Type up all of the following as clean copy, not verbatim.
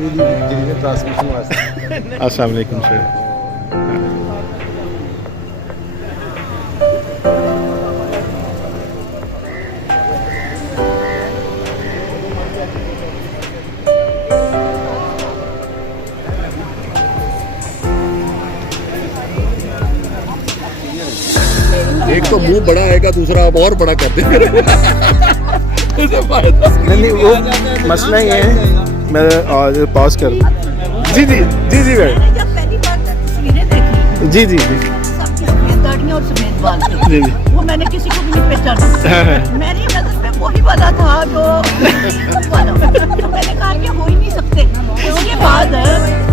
TV'de transmission var. Assalamu alaikum sir. ایک تو منہ بڑا آئے گا, دوسرا اب اور بڑا کر دیں. نہیں وہ مسئلہ یہ ہے, میں پاس کر دوں. جی جی جی جی جب پہلی بار تصویریں دیکھی جی جی جی سفید داڑیاں اور سفید بال تھے, جی جی وہ میں نے کسی کو بھی نہیں پہچانا. میری نظر میں وہی والا تھا جو والا, تو میں نے کہا کہ ہو ہی نہیں سکتے. اس کے بعد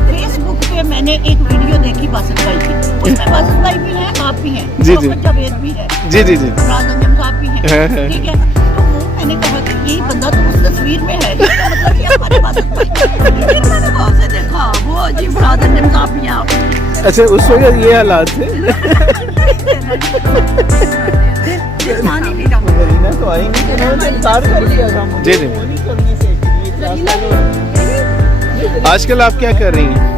فیس بک پہ میں نے ایک ویڈیو دیکھی باسط بھائی کی, اس میں باسط بھائی بھی ہیں, آپ بھی ہیں, جی جی جاوید بھی ہے, جی جی جی راز انجم صاحب بھی ہیں, ٹھیک ہے. تو وہ میں نے کہا کہ یہی بندہ تو اس تصویر میں ہے, اس کا مطلب یہ ہمارے باسط بھائی. پھر میں نے غور سے دیکھا وہ جی راز انجم صاحب بھی ہیں. اچھا اس وقت یہ حالات تھے. تو آئیں گے. جی جی آج کل آپ کیا کر رہی ہیں؟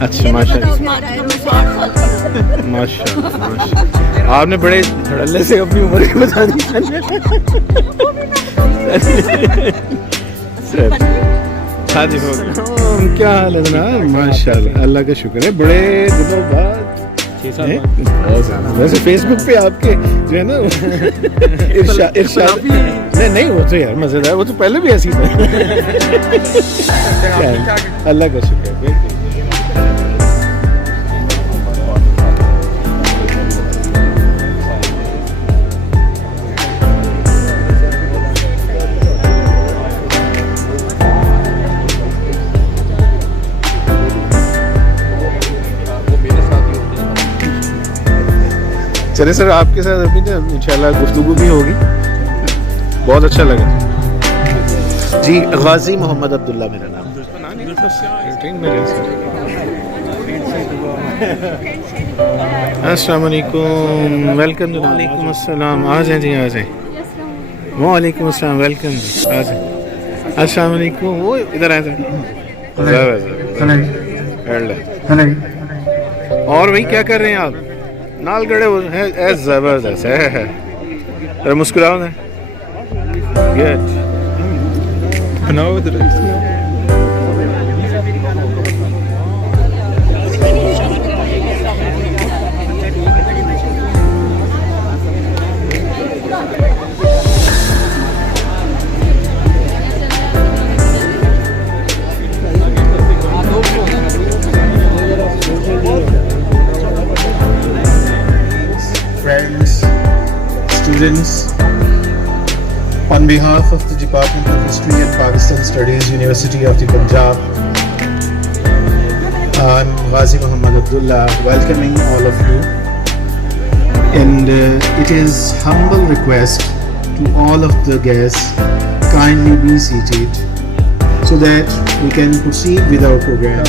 اچھا ماشاء اللہ ماشاء اللہ. آپ نے بڑے دھڑلے سے اپنی عمر کی بتا دی. ہاں جی کیا حال ہے جناب؟ ماشاء اللہ, اللہ کا شکر ہے. بڑے دنوں بعد ویسے فیس بک پہ آپ کے جو ہے نا ارشاد نہیں وہ تو یار مزیدار, وہ تو پہلے بھی ایسی تھا. اللہ کا شکر ہے. چلے سر آپ کے ساتھ ابھی نا انشاءاللہ گفتگو بھی ہوگی. بہت اچھا لگا. جی غازی محمد عبداللہ میرا نام. السلام علیکم, ویلکم. وعلیکم السلام. آ جائیں جی, آ جائیں. وعلیکم السلام, ویلکم جی, آ جائیں. السلام علیکم. وہ ادھر آ جائیں. اور بھائی کیا کر رہے ہیں آپ؟ نال گڑے ہیں زبردست ہے. مسکراؤ نا. Good. Friends, students, on behalf of the Department of History and Pakistan Studies, University of the Punjab, I'm Ghazi Muhammad Abdullah, welcoming all of you. And it is humble request to all of the guests, kindly be seated so that we can proceed with our program.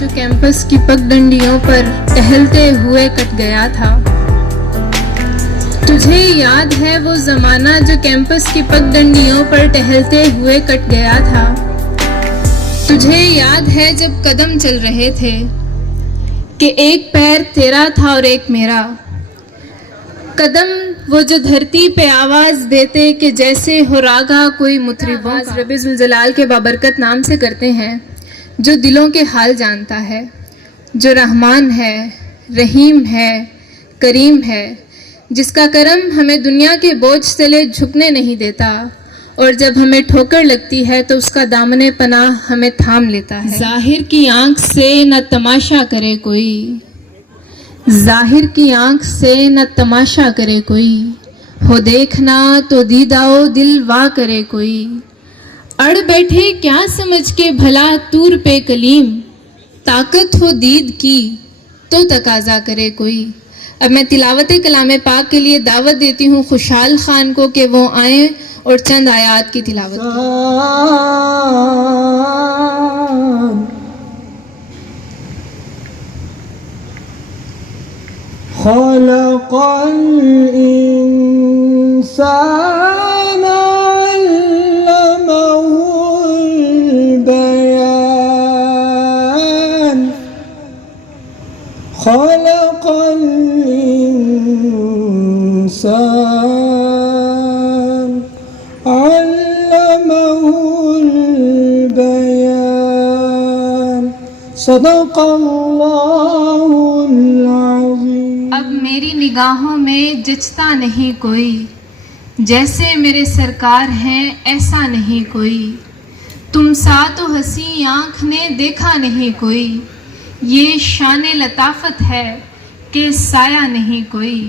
جو campus کی پگڈنڈیوں پر ٹہلتے ہوئے کٹ گیا تھا, تجھے یاد ہے وہ زمانہ جو کیمپس کی پگڈنڈیوں پر ٹہلتے ہوئے کٹ گیا تھا. تجھے یاد ہے جب قدم چل رہے تھے کہ ایک پیر تیرا تھا اور ایک میرا. قدم وہ جو دھرتی پہ آواز دیتے کہ جیسے ہو راگا کوئی مطربوں کا. رب ذوالجلال کے بابرکت نام سے کرتے ہیں, جو دلوں کے حال جانتا ہے, جو رحمان ہے, رحیم ہے, کریم ہے, جس کا کرم ہمیں دنیا کے بوجھ تلے جھکنے نہیں دیتا, اور جب ہمیں ٹھوکر لگتی ہے تو اس کا دامن پناہ ہمیں تھام لیتا ہے. ظاہر کی آنکھ سے نہ تماشا کرے کوئی, ظاہر کی آنکھ سے نہ تماشا کرے کوئی, ہو دیکھنا تو دیداؤ دل وا کرے کوئی. اڑ بیٹھے کیا سمجھ کے بھلا طور پہ کلیم, طاقت ہو دید کی تو تقاضا کرے کوئی. اب میں تلاوت کلام پاک کے لیے دعوت دیتی ہوں خوشحال خان کو کہ وہ آئیں اور چند آیات کی تلاوت کریں. خلق الإنسان علمه البيان خلق الإنسان علمه البيان صدق الله العظيم. اب میری نگاہوں میں جچتا نہیں کوئی، جیسے میرے سرکار ہیں ایسا نہیں کوئی. تم سا تو ہنسی آنکھ نے دیکھا نہیں کوئی، یہ شان لطافت ہے کہ سایہ نہیں کوئی.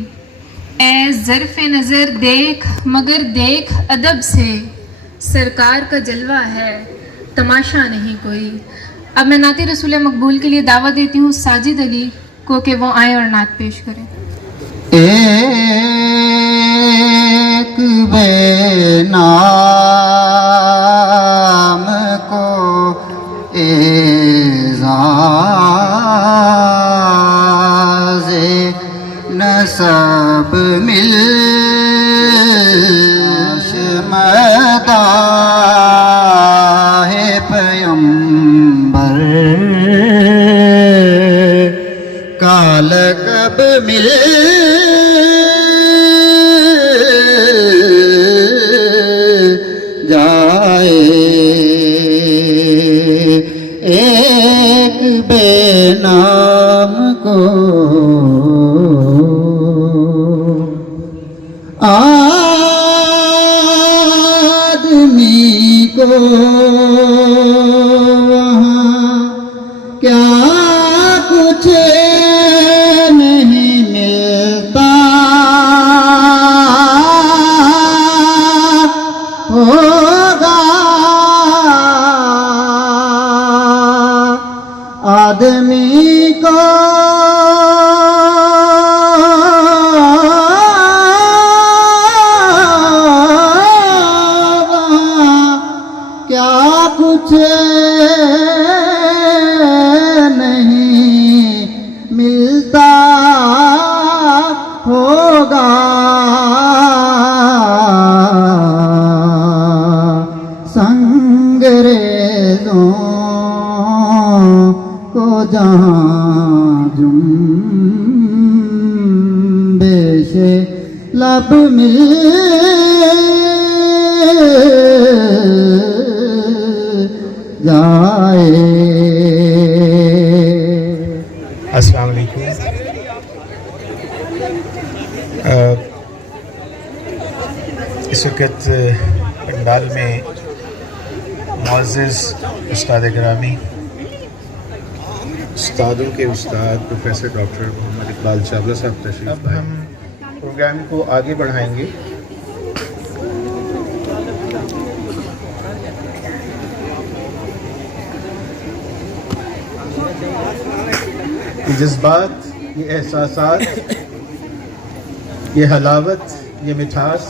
اے ظرف نظر دیکھ مگر دیکھ ادب سے، سرکار کا جلوہ ہے تماشا نہیں کوئی. اب میں نعت رسول مقبول کے لیے دعوت دیتی ہوں ساجد علی کو کہ وہ آئیں اور نعت پیش کریں. ایک بے نام کو اعزاز نسب مل مداح پیمبر کا لقب مل جائے. ایک بے نام کو آدمی کو وہاں کیا کچھ نہیں ملتا ہوگا. آدمی کو کیا کچھ نہیں ملتا ہوگا. سنگریزوں کو جہاں جنبش لب مل جائے. السلام علیکم. اس وقت پنڈال میں معزز استاد گرامی، استادوں کے استاد پروفیسر ڈاکٹر محمد اقبال چاولہ صاحب تشریف. اب ہم پروگرام کو آگے بڑھائیں گے. یہ جذبات، یہ احساسات، یہ حلاوت، یہ مٹھاس،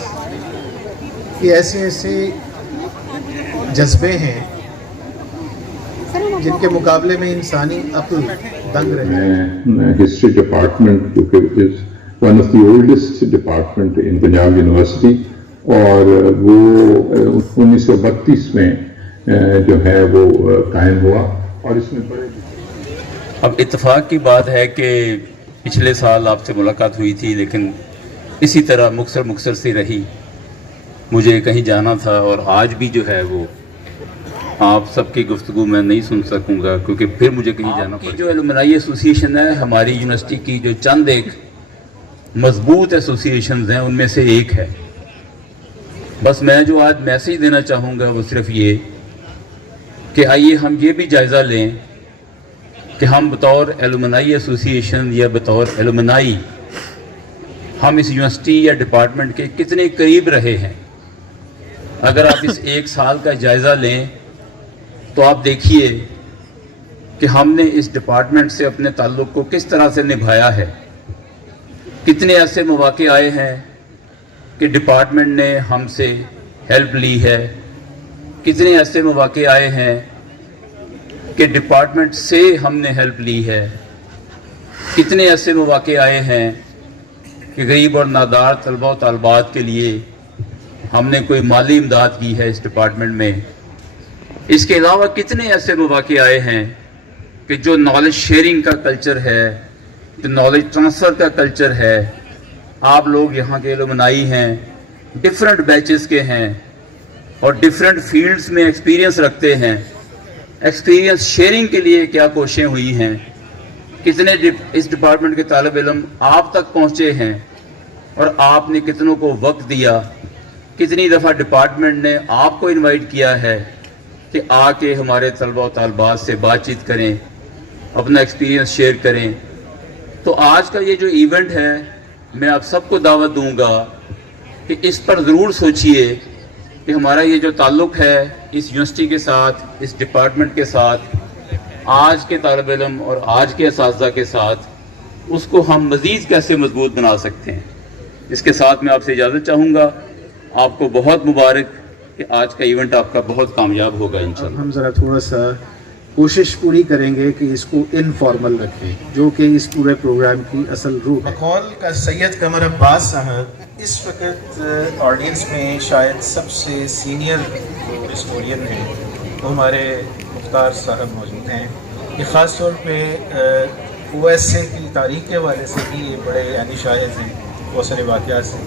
یہ ایسے ایسے جذبے ہیں جن کے مقابلے میں انسانی عقل دنگ رہے. ہسٹری ڈپارٹمنٹ جو کہ one of the oldest department in Punjab university, اور وہ 1932 میں جو ہے وہ قائم ہوا. اور اس میں بڑے اب اتفاق کی بات ہے کہ پچھلے سال آپ سے ملاقات ہوئی تھی، لیکن اسی طرح مختصر سی رہی. مجھے کہیں جانا تھا اور آج بھی جو ہے وہ آپ سب کی گفتگو میں نہیں سن سکوں گا کیونکہ پھر مجھے کہیں جانا پڑے. جو الومنائی ایسوسی ایشن ہے ہماری یونیورسٹی کی، جو چند ایک مضبوط ایسوسی ایشنز ہیں ان میں سے ایک ہے. بس میں جو آج میسیج دینا چاہوں گا وہ صرف یہ کہ آئیے ہم یہ بھی جائزہ لیں کہ ہم بطور الومنائی ایسوسی ایشن یا بطور الومنائی ہم اس یونیورسٹی یا ڈپارٹمنٹ کے کتنے قریب رہے ہیں. اگر آپ اس ایک سال کا جائزہ لیں تو آپ دیکھیے کہ ہم نے اس ڈپارٹمنٹ سے اپنے تعلق کو کس طرح سے نبھایا ہے. کتنے ایسے مواقع آئے ہیں کہ ڈپارٹمنٹ نے ہم سے ہیلپ لی ہے. کتنے ایسے مواقع آئے ہیں کہ ڈپارٹمنٹ سے ہم نے ہیلپ لی ہے. کتنے ایسے مواقع آئے ہیں کہ غریب اور نادار طلبہ و طالبات کے لیے ہم نے کوئی مالی امداد کی ہے اس ڈپارٹمنٹ میں. اس کے علاوہ کتنے ایسے مواقع آئے ہیں کہ جو نالج شیئرنگ کا کلچر ہے, جو نالج ٹرانسفر کا کلچر ہے. آپ لوگ یہاں کے الومنائی ہیں, ڈفرینٹ بیچز کے ہیں اور ڈفرینٹ فیلڈز میں ایکسپیرینس رکھتے ہیں. ایکسپیرینس شیئرنگ کے لیے کیا کوششیں ہوئی ہیں, کتنے اس ڈپارٹمنٹ کے طالب علم آپ تک پہنچے ہیں اور آپ نے کتنوں کو وقت دیا, کتنی دفعہ ڈپارٹمنٹ نے آپ کو انوائٹ کیا ہے کہ آ کے ہمارے طلبہ و طالبات سے بات چیت کریں, اپنا ایکسپیرینس شیئر کریں. تو آج کا یہ جو ایونٹ ہے, میں آپ سب کو دعوت دوں گا کہ اس پر ضرور سوچئے کہ ہمارا یہ جو تعلق ہے اس یونیورسٹی کے ساتھ, اس ڈپارٹمنٹ کے ساتھ, آج کے طالب علم اور آج کے اساتذہ کے ساتھ, اس کو ہم مزید کیسے مضبوط بنا سکتے ہیں. اس کے ساتھ میں آپ سے اجازت چاہوں گا. آپ کو بہت مبارک کہ آج کا ایونٹ آپ کا بہت کامیاب ہوگا انشاءاللہ. ہم ذرا تھوڑا سا کوشش پوری کریں گے کہ اس کو انفارمل رکھیں, جو کہ اس پورے پروگرام کی اصل روح ہے. بقول کا سید قمر عباس صاحب اس وقت آڈینس میں شاید سب سے سینئر ہسٹورین ہیں, وہ ہمارے مختار صاحب موجود ہیں. یہ خاص طور پہ USA کی تاریخ کے حوالے سے بھی یہ بڑے یعنی شاہد ہیں بہت سارے واقعات سے.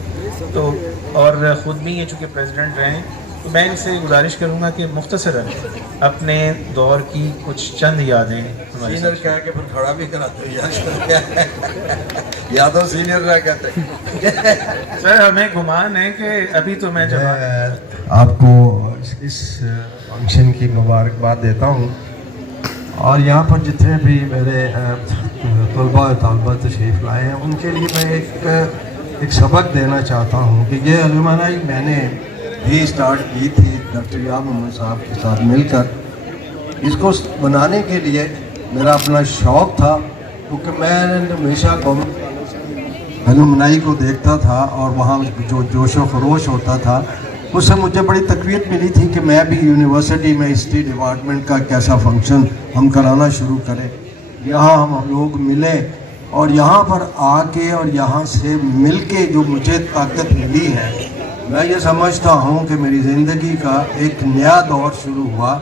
تو اور خود بھی یہ چونکہ پریزیڈنٹ رہے ہیں, تو میں ان سے گزارش کروں گا کہ مختصراً اپنے دور کی کچھ چند یادیں ہمارے سینئر کہہ کے پھر کھڑا بھی کراتے ہیں یا تو سینئر رہ کہتے ہیں. سر ہمیں گمان ہے کہ ابھی تو میں جب آپ کو اس فنکشن کی مبارکباد دیتا ہوں, اور یہاں پر جتنے بھی میرے طلباء و طالبات تشریف لائے ہیں ان کے لیے میں ایک سبق دینا چاہتا ہوں کہ یہ الومنائی میں نے بھی اسٹارٹ کی تھی ڈاکٹر یار محمد صاحب کے ساتھ مل کر. اس کو بنانے کے لیے میرا اپنا شوق تھا, کیونکہ میں ہمیشہ الومنائی کو دیکھتا تھا اور وہاں جو جوش و خروش ہوتا تھا, اس سے مجھے بڑی تقویت ملی تھی کہ میں بھی یونیورسٹی میں ہسٹری ڈپارٹمنٹ کا کیسا فنکشن ہم کرانا شروع کریں. یہاں ہم لوگ ملے اور یہاں پر آ کے اور یہاں سے مل کے جو مجھے طاقت ملی ہے, میں یہ سمجھتا ہوں کہ میری زندگی کا ایک نیا دور شروع ہوا.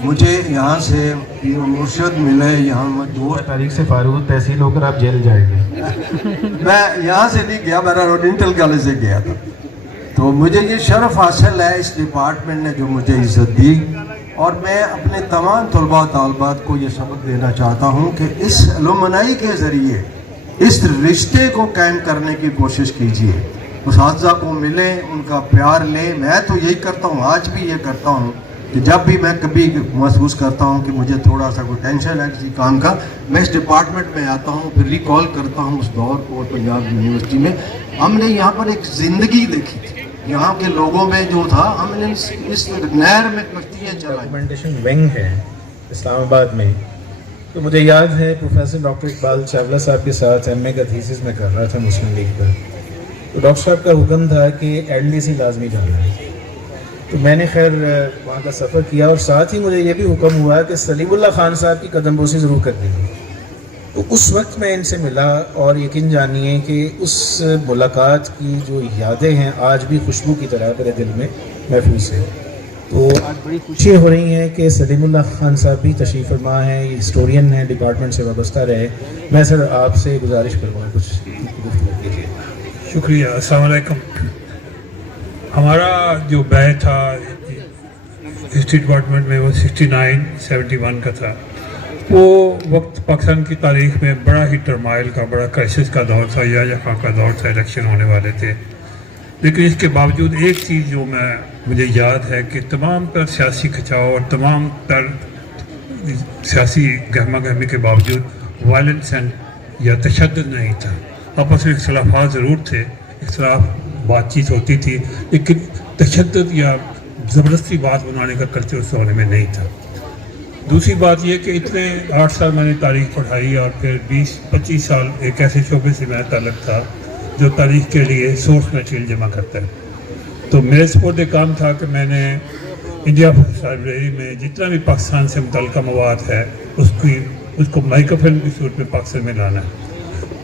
مجھے یہاں سے مرشد ملے, یہاں دوست تاریخ سے فاروق تحصیل ہو کر آپ جیل جائیں گے. میں یہاں سے نہیں گیا, میں روڈینٹل کالج سے گیا تھا. تو مجھے یہ شرف حاصل ہے اس ڈپارٹمنٹ نے جو مجھے عزت دی, اور میں اپنے تمام طلباء و طالبات کو یہ سبق دینا چاہتا ہوں کہ اس الومنائی کے ذریعے اس رشتے کو قائم کرنے کی کوشش کیجیے. اساتذہ کو ملیں, ان کا پیار لیں. میں تو یہی کرتا ہوں, آج بھی یہ کرتا ہوں کہ جب بھی میں کبھی محسوس کرتا ہوں کہ مجھے تھوڑا سا کوئی ٹینشن ہے کسی کام کا, میں اس ڈپارٹمنٹ میں آتا ہوں, پھر ریکال کرتا ہوں اس دور کو. پنجاب یونیورسٹی میں ہم نے یہاں پر ایک زندگی دیکھی تھی, یہاں کے لوگوں میں جو تھا, ہم نے اس نہر میں کشتیاں چلائیں. ڈاکومنٹیشن ونگ ہے اسلام آباد میں. تو مجھے یاد ہے پروفیسر ڈاکٹر اقبال چاولہ صاحب کے ساتھ ایم اے کا تھیسس میں کر رہا تھا مسلم لیگ پر. تو ڈاکٹر صاحب کا حکم تھا کہ LDC لازمی جانا ہے. تو میں نے خیر وہاں کا سفر کیا, اور ساتھ ہی مجھے یہ بھی حکم ہوا کہ سلیم اللہ خان صاحب کی قدم بوسی ضرور کرنی ہے. تو اس وقت میں ان سے ملا, اور یقین جانیے کہ اس ملاقات کی جو یادیں ہیں آج بھی خوشبو کی طرح میرے دل میں محفوظ ہیں. تو آج بڑی خوشی ہو رہی ہیں کہ سلیم اللہ خان صاحب بھی تشریف فرما ہیں, یہ ہسٹورین ہیں, ڈپارٹمنٹ سے وابستہ رہے. میں سر آپ سے گزارش کروں گا کچھ گفتگو کیجیے. شکریہ. السلام علیکم. ہمارا جو بیچ تھا ہسٹری ڈپارٹمنٹ میں وہ 69-71 کا تھا. وہ وقت پاکستان کی تاریخ میں بڑا ہی ٹرمائل کا, بڑا کرائسس کا دور تھا, یا خاں کا دور تھا, الیکشن ہونے والے تھے. لیکن اس کے باوجود ایک چیز جو مجھے یاد ہے کہ تمام تر سیاسی کھچاؤ اور تمام تر سیاسی گہما گہمی کے باوجود وائلنس یا تشدد نہیں تھا. آپس میں اختلافات ضرور تھے, اختلاف بات چیت ہوتی تھی, لیکن تشدد یا زبردستی بات بنانے کا کلچر اس زمانے میں نہیں تھا. دوسری بات یہ کہ اتنے 8 سال میں نے تاریخ پڑھائی, اور پھر 20-25 سال ایک ایسے شعبے سے میرا تعلق تھا جو تاریخ کے لیے سورس میٹیریل جمع کرتا ہے. تو میرے سپورٹ ایک کام تھا کہ میں نے انڈیا لائبریری میں جتنا بھی پاکستان سے متعلقہ مواد ہے اس کو مائکرو فلم کی صورت میں پاکستان میں لانا ہے.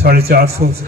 450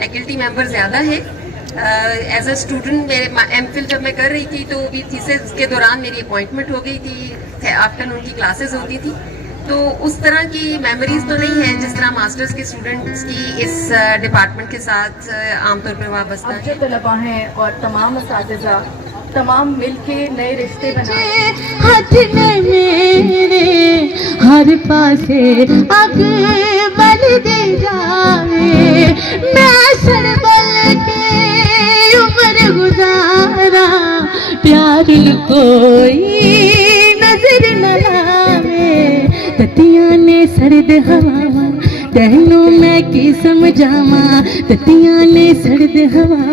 فیکلٹی ممبر زیادہ ہیں. ایز اے اسٹوڈنٹ میرے ایم فل جب میں کر رہی تھی تو بھی تھیسس کے دوران میری اپوائنٹمنٹ ہو گئی تھی, آفٹرنون کی کلاسز ہوتی تھی, تو اس طرح کی میموریز تو نہیں ہیں جس طرح ماسٹرز کے اسٹوڈنٹس کی اس ڈپارٹمنٹ کے ساتھ عام طور پر وابستہ ہیں. جو طلباء ہیں اور تمام اساتذہ تمام مل کے نئے رشتے بنائے. ہاتھ میں میرے ہر پاسے اگ بل دے جائے, میں سر بل کے عمر گزارا, پیار کوئی نظر نہ لائے. تتیاں نے سرد ہوا تہنوں میں کی سمجھاواں, تتیاں نے سرد ہوا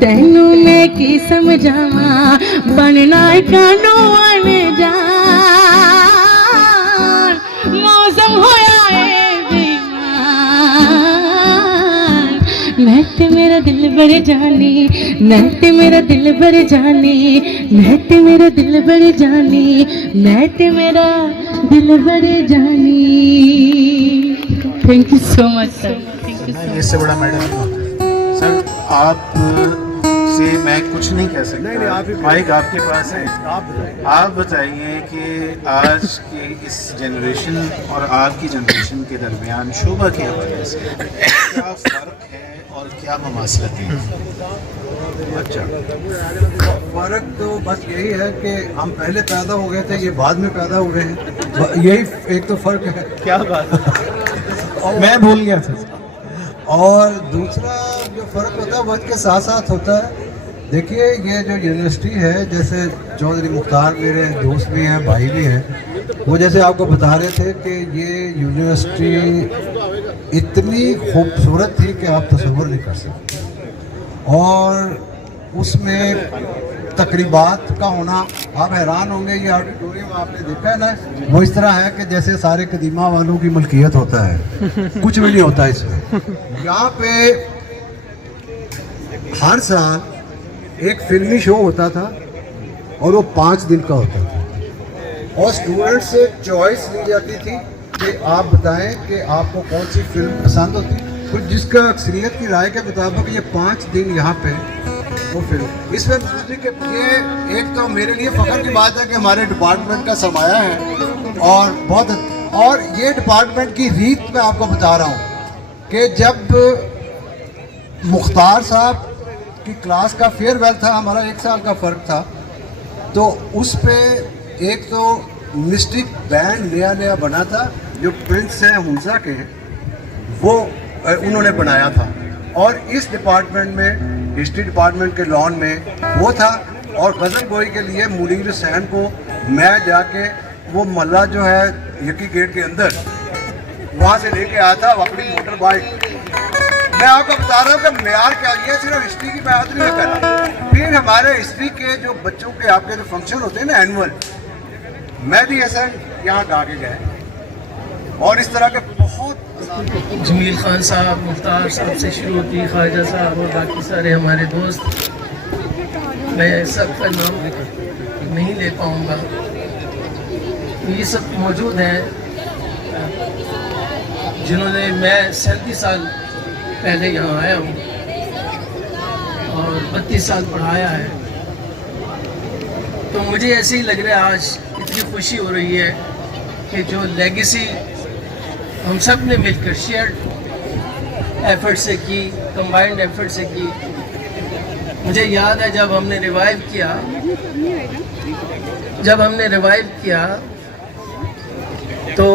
تہنوں میں کی سمجھاواں, بننا کانوں انجان موسم ہویا ہے بیمار. مہک میرا دل بر جانی, مہک میرا دل بر جانی, مہک میرا دل بر جانی, مہک میرا دل بر جانی. تھینک یو سو مچ سر. اس سے بڑا میڈل نہیں ہوتا ہے سر. آپ سے میں کچھ نہیں کہہ سکتا, مائک آپ کے پاس ہے. آپ بتائیے کہ آج کی اس جنریشن اور آپ کی جنریشن کے درمیان شعبہ کے حوالے سے کیا فرق ہے اور کیا مماثلت ہے؟ اچھا, فرق تو بس یہی ہے کہ ہم پہلے پیدا ہو گئے تھے, یہ بعد میں پیدا ہو گئے ہیں, یہی ایک تو فرق ہے. کیا بات ہے, میں بھول گیا تھا. اور دوسرا جو فرق ہوتا ہے وقت کے ساتھ ساتھ ہوتا ہے. دیکھیے یہ جو یونیورسٹی ہے, جیسے چودھری مختار میرے دوست بھی ہیں, بھائی بھی ہیں, وہ جیسے آپ کو بتا رہے تھے کہ یہ یونیورسٹی اتنی خوبصورت تھی کہ آپ تصور نہیں کر سکتے, اور اس میں تقریبات کا ہونا, آپ حیران ہوں گے. یہ آڈیٹوریم آپ نے دیکھا ہے نا, وہ اس طرح ہے کہ جیسے سارے قدیمہ والوں کی ملکیت ہوتا ہے, کچھ بھی نہیں ہوتا اس میں. یہاں پہ ہر سال ایک فلمی شو ہوتا تھا اور وہ 5 دن کا ہوتا تھا, اور اسٹوڈنٹ سے چوائس لی جاتی تھی کہ آپ بتائیں کہ آپ کو کون سی فلم پسند ہوتی, پھر جس کا اکثریت کی رائے کے مطابق یہ 5 دن یہاں پہ وہ فلم. اس میں یہ ایک تو میرے لیے فخر کی بات ہے کہ ہمارے ڈپارٹمنٹ کا سرمایہ ہے, اور بہت, اور یہ ڈپارٹمنٹ کی ریت میں آپ کو بتا رہا ہوں کہ جب مختار صاحب کی کلاس کا فیئر ویل تھا, ہمارا 1 سال کا فرق تھا, تو اس پہ ایک تو مسٹک بینڈ نیا بنا تھا جو پرنس ہیں حمزہ کے ہیں, وہ انہوں نے بنایا تھا, اور اس ڈپارٹمنٹ میں ہسٹری ڈپارٹمنٹ کے لان میں وہ تھا. اور غزل گوئی کے لیے منیر حسین کو میں جا کے وہ محلہ جو ہے یکی گیٹ کے اندر وہاں سے لے کے آیا تھا اپنی موٹر بائک. میں آپ کو بتا رہا ہوں کہ معیار کیا, یہ صرف ہسٹری کی بات نہیں کر رہا. پھر ہمارے ہسٹری کے جو بچوں کے آپ کے جو فنکشن ہوتے ہیں نا اینول, میں بھی ایسا یہاں گا کے گئے, اور اس طرح کے بہت. جمیل خان صاحب, مختار صاحب سے شروع ہوتی, خواجہ صاحب اور باقی سارے ہمارے دوست, میں سب کا نام نہیں لے پاؤں گا, یہ سب موجود ہیں جنہوں نے, میں 37 سال پہلے یہاں آیا ہوں اور 32 سال پڑھایا ہے, تو مجھے ایسے ہی لگ رہا ہے آج اتنی خوشی ہو رہی ہے کہ جو لیگیسی ہم سب نے مل کر شیئرڈ ایفرٹ سے کی, کمبائنڈ ایفرٹ سے کی. مجھے یاد ہے جب ہم نے ریوائیو کیا تو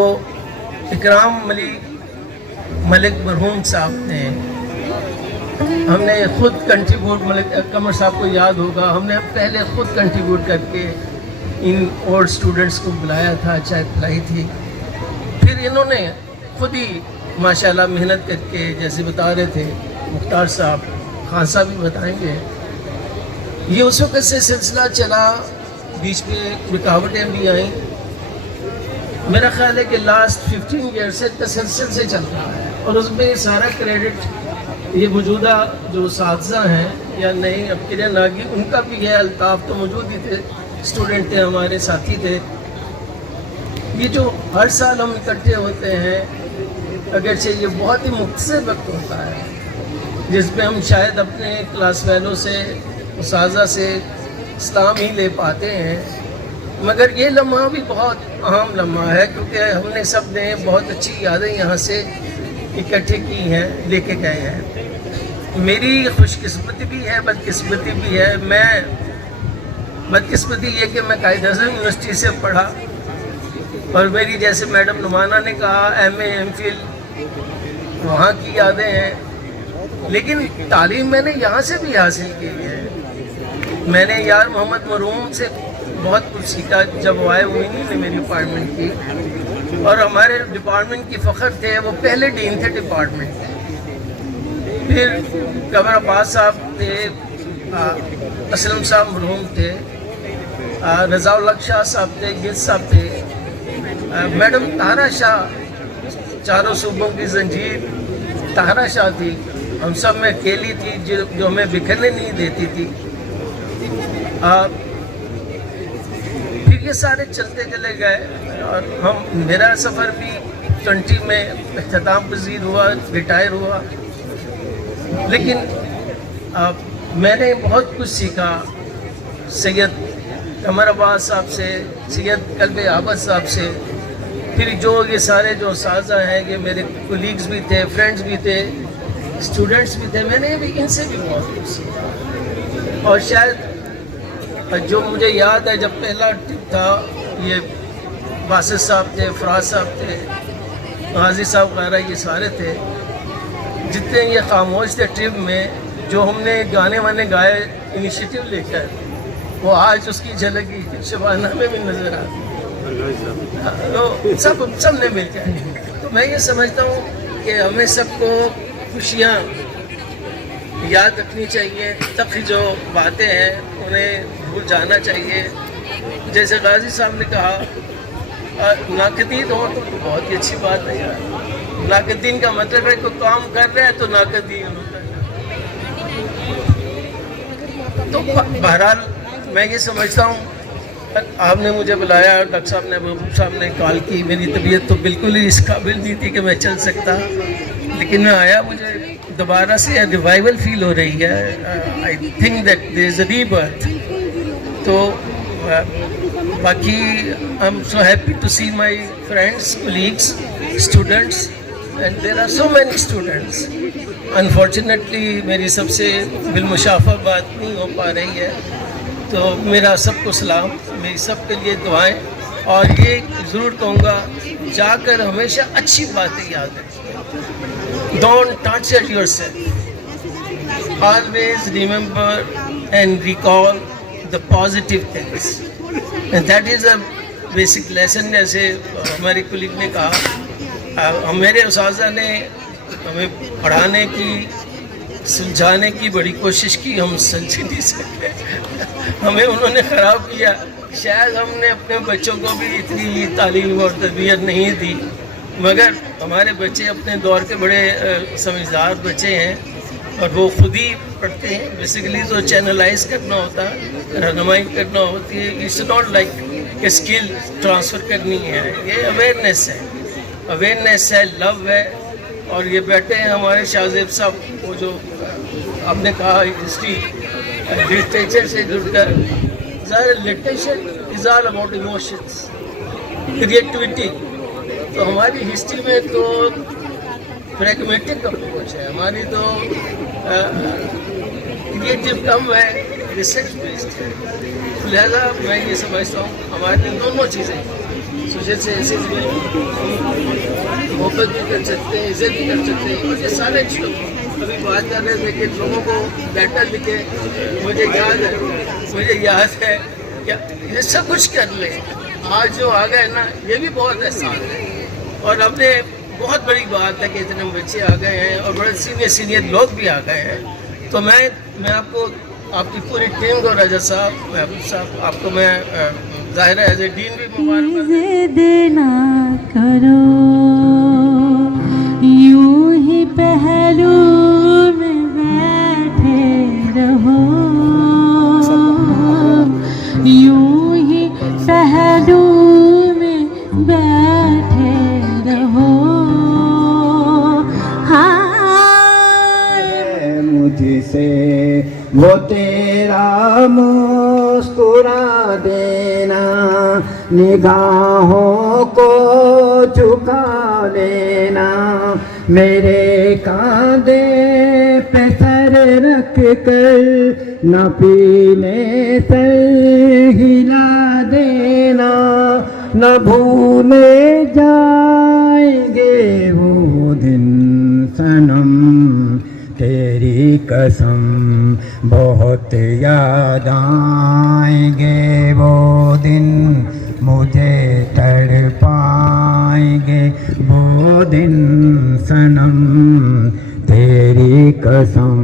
اکرام ملک مرحوم صاحب نے, ہم نے خود کنٹریبیوٹ, ملک قمر صاحب کو یاد ہوگا, ہم نے پہلے خود کنٹریبیوٹ کر کے ان اولڈ اسٹوڈنٹس کو بلایا تھا, چائے پلائی تھی. پھر انہوں نے خود ہی ماشاءاللہ محنت کر کے, جیسے بتا رہے تھے مختار صاحب, خان صاحب بھی بتائیں گے, یہ اس وقت سے سلسلہ چلا, بیچ میں رکاوٹیں بھی آئیں. میرا خیال ہے کہ لاسٹ 15 ایئر سے تسلسل سے چل رہا ہے, اور اس میں سارا کریڈٹ یہ موجودہ جو اساتذہ ہیں یا نئے اب کرن ناگی, ان کا بھی ہے. الطاف تو موجود ہی تھے, اسٹوڈنٹ تھے, ہمارے ساتھی تھے. یہ جو ہر سال ہم اکٹھے ہوتے ہیں, اگرچہ یہ بہت ہی مختصر وقت ہوتا ہے, جس میں ہم شاید اپنے کلاس فیلو سے اساتذہ سے اسلام ہی لے پاتے ہیں، مگر یہ لمحہ بھی بہت اہم لمحہ ہے کیونکہ ہم نے سب نے بہت اچھی یادیں یہاں سے اکٹھے کی ہیں، لے کے گئے ہیں۔ میری خوش قسمتی بھی ہے، بدقسمتی بھی ہے۔ میں بدقسمتی یہ کہ میں قائد اعظم یونیورسٹی سے پڑھا اور میری جیسے میڈم نمانہ نے کہا ایم اے ایم فل وہاں کی یادیں ہیں، لیکن تعلیم میں نے یہاں سے بھی حاصل کی ہے۔ میں نے یار محمد مرحوم سے بہت کچھ سیکھا جب وہ آئے ہوئی نہیں تھے میری ڈپارٹمنٹ کی، اور ہمارے ڈپارٹمنٹ کی فخر تھے، وہ پہلے ڈین تھے ڈپارٹمنٹ کے۔ پھر قمر عباس صاحب تھے، اسلم صاحب مرحوم تھے، رضا الحق شاہ صاحب تھے، گل صاحب تھے، میڈم طاہرہ شاہ، چاروں صوبوں کی زنجیر طاہرہ شاہ تھی، ہم سب میں اکیلی تھی جو ہمیں بکھرنے نہیں دیتی تھی۔ پھر یہ سارے چلتے چلے گئے اور میرا سفر بھی 20 میں اختتام پذیر ہوا، ریٹائر ہوا، لیکن میں نے بہت کچھ سیکھا سید قمر عباس صاحب سے، سید قلب عابد صاحب سے، پھر جو یہ سارے جو اساتذہ ہیں، یہ میرے کولیگز بھی تھے، فرینڈز بھی تھے، اسٹوڈنٹس بھی تھے، میں نے بھی ان سے بھی بہت کچھ سیکھا۔ اور شاید جو مجھے یاد ہے جب پہلا ٹرپ تھا، یہ باسط صاحب تھے، فراز صاحب تھے، غازی صاحب وغیرہ، یہ سارے تھے، جتنے یہ خاموش تھے ٹرپ میں، جو ہم نے گانے وانے گائے انیشیٹو لے کر، وہ آج اس کی جھلک شبانہ میں بھی نظر آتی، سب نے مل کر۔ تو میں یہ سمجھتا ہوں کہ ہمیں سب کو خوشیاں یاد رکھنی چاہیے، تک جو باتیں ہیں انہیں بھول جانا چاہیے۔ جیسے غازی صاحب نے کہا ناقدین ہو تو بہت ہی اچھی بات ہے یار، ناقدین کا مطلب ہے کوئی کام کر رہے ہیں تو ناقدین ہوتا ہے۔ تو بہرحال میں یہ سمجھتا ہوں، آپ نے مجھے بلایا، ڈاکٹر صاحب نے، محبوب صاحب نے کال کی، میری طبیعت تو بالکل ہی اس قابل نہیں تھی کہ میں چل سکتا، لیکن میں آیا، مجھے دوبارہ سے ریوائول فیل ہو رہی ہے۔ I think that there is a rebirth. تو باقی I am so happy to see my friends, colleagues, students, and there are so many students. Unfortunately میری سب سے بالمشافہ بات نہیں ہو پا رہی ہے، تو میرا سب کو سلام، میری سب کے لیے دعائیں، اور یہ ضرور کہوں گا جا کر ہمیشہ اچھی باتیں یاد رکھیں۔ Don't torture yourself. Always remember and recall the positive things. And that is a basic lesson. جیسے ہمارے کولیگ نے کہا، میرے اساتذہ نے ہمیں پڑھانے کی، سلجھانے کی بڑی کوشش کی، ہم سلجھ نہیں سکے، ہمیں انہوں نے خراب کیا۔ شاید ہم نے اپنے بچوں کو بھی اتنی تعلیم اور تربیت نہیں دی، مگر ہمارے بچے اپنے دور کے بڑے سمجھدار بچے ہیں، اور وہ خود ہی پڑھتے ہیں۔ بیسیکلی تو چینلائز کرنا ہوتا ہے، رہنمائی کرنا ہوتی ہے، اٹس ناٹ لائک کہ اسکل ٹرانسفر کرنی ہے، یہ اویئرنیس ہے، اویئرنیس ہے، لو ہے۔ اور یہ بیٹھے ہیں ہمارے شاہ زیب صاحب، وہ جو آپ نے کہا ہسٹری لٹریچر سے جڑ کر، literature is all about emotions, creativity. تو ہماری ہسٹری میں تو پریگمیٹک اپروچ ہے، ہماری تو کریٹیو کم ہے، ریسرچ بیسڈ ہے۔ لہذا میں یہ سمجھتا ہوں ہماری دونوں چیزیں سوچے سے ایسے محبت بھی کر سکتے ہیں، عزت بھی کر سکتے ہیں۔ مجھے سارے ابھی بات کر رہے تھے کہ لوگوں کو لیٹر لکھے، مجھے یاد ہے کہ یہ سب کچھ کر لیں، آج جو آ گئے نا یہ بھی بہت احسان ہے، اور ہم نے بہت بڑی بات ہے کہ اتنے بچے آ گئے ہیں اور بڑے سینئر لوگ بھی آ گئے ہیں۔ تو میں آپ کو، آپ کی پوری ٹیم کو، رجا صاحب، محبوب صاحب، آپ کو میں ظاہر ہے ایز اے ڈین بھی مبارک دینا کرو، یوں ہی پہلو میں بیٹھے رہو، یوں ہی پہلو میں بیٹھے رہو، سے وہ تیرا مسکرا دینا نگاہوں کو جھکا لینا میرے کاندھے پہ سر رکھ کر نہ پینے سر ہلا دینا نہ بھولے جائیں گے وہ دن صنم تیری قسم بہت یاد آئیں گے وہ دن مجھے تڑپائیں گے وہ دن صنم تیری قسم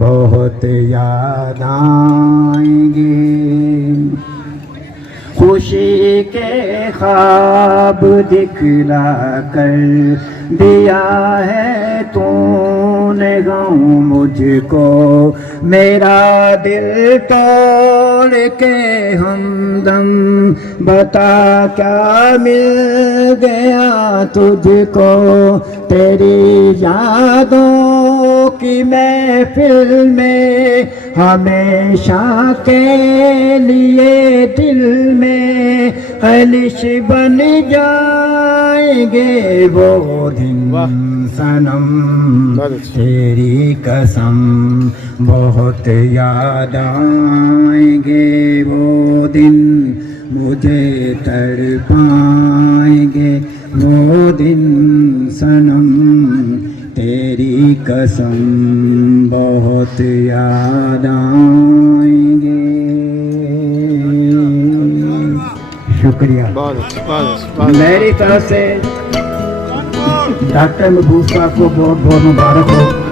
بہت یاد آئیں گے خوشی کے خواب دکھلا کر دیا ہے تو نے غم مجھ کو میرا دل توڑ کے ہمدم بتا کیا مل گیا تجھ کو تیری یادوں کی محفل میں ہمیشہ کے لیے دل میں خلش بن جائیں گے وہ دن صنم تیری قسم بہت یاد آئیں گے وہ دن مجھے تڑپائیں گے وہ دن صنم تیری قسم بہت یاد آئیں گے. شکریہ. میری طرف سے ڈاکٹر محبوب صاحب کو بہت بہت مبارک ہو.